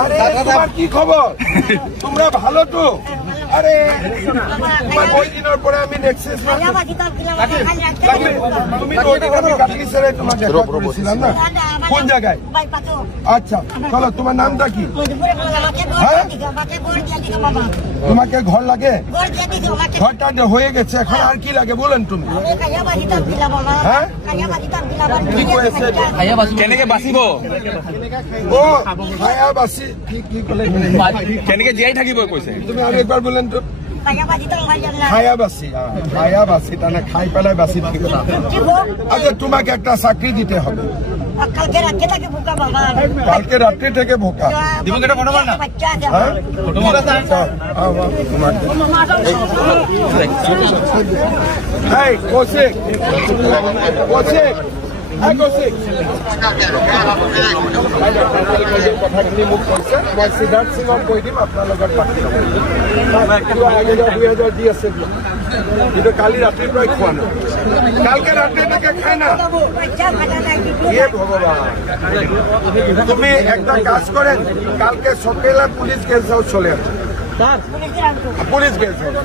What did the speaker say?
আরে তোমার কি খবর? তোমরা ভালো তো? আরে তোমার ওই দিনের পরে আমি নেক্সেস তুমি তো ওই দিন আমি কাটলি ছেড়ে তোমাকে করেছিলাম না, কোন জায়গায়? আচ্ছা চলো, তোমার নামটা কি? হ্যাঁ, তোমাকে ঘর লাগে? ঘরটা হয়ে গেছে, এখন আর কি লাগে বলেন তুমি? হ্যাঁ, কি করেছে? কেনেকে বাঁচিব? ও খায়া বাসি কি কলে কেনেকে জীয়াই থাকিব কৈছে? তুমি আৰু একবাৰ বলেন তো। খায়া বাসি তাহলে খাই পেলাই বাসি থাকিব। আচ্ছা তোমাকে একটা চাকরি দিতে হবে। কালকে রাত্রি থেকে ভোকা দিব কেটা ফটো মার না ফটো মার এই কৌশিক কথাখিনি মোক কৈছে, মই সিদ্ধাৰ্থ সিঙক কৈ দিম আপোনাৰ লগত পাতি ল'ব। 2000 দি আছে কিন্তু কালি ৰাতিৰ পৰাই খোৱা নাই, কালকে ৰাতি এনেকে খাই না। ভগবান, তুমি একটা কাজ করেন, কালকে সকালে পুলিশ গেস্ট হাউস চলে আসে, পুলিশ গেস্ট হাউস।